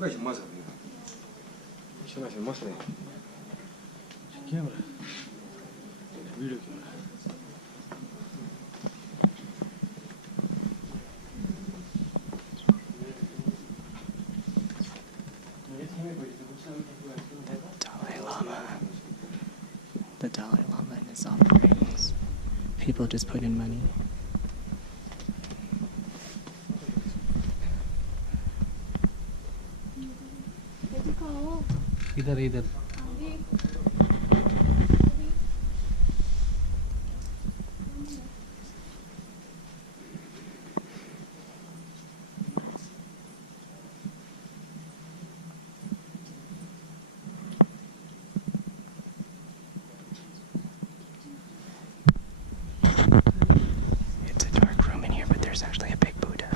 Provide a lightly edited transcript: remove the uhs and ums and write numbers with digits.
누가 정말서 시간 정말서네. 신기하네. 위력이. Dalai Lama. The Dalai Lama and his offerings. People just put in money. इधर इधर It's a dark room in here, but there's actually a big Buddha.